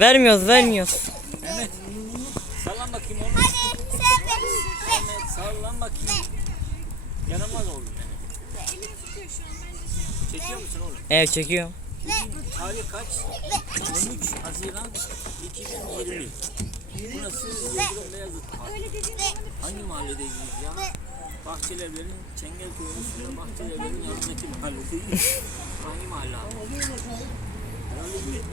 Vermiyoruz, vermiyoruz. Evet. evet. Sallan bakayım oğlum? Hadi, sen ver. Evet. Evet. Sallan bakayım. Evet. Yanamaz oğlum. Yani. Çekiyor evet. musun oğlum? Ev evet, çekiyor. Tarih kaç? Evet. 13 Haziran 2020. Evet. Burası Yıldırım evet. Beyazıt Park. Öyle dediğin evet. Hangi mahalledeyiz ya? Bahçelevlerin, Çengelköy'ün üstünde bahçelevlerin yanındaki mahalledeyiz.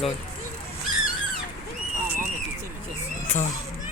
лоо. Аа, маань хэцээ мэтэс. Тэг.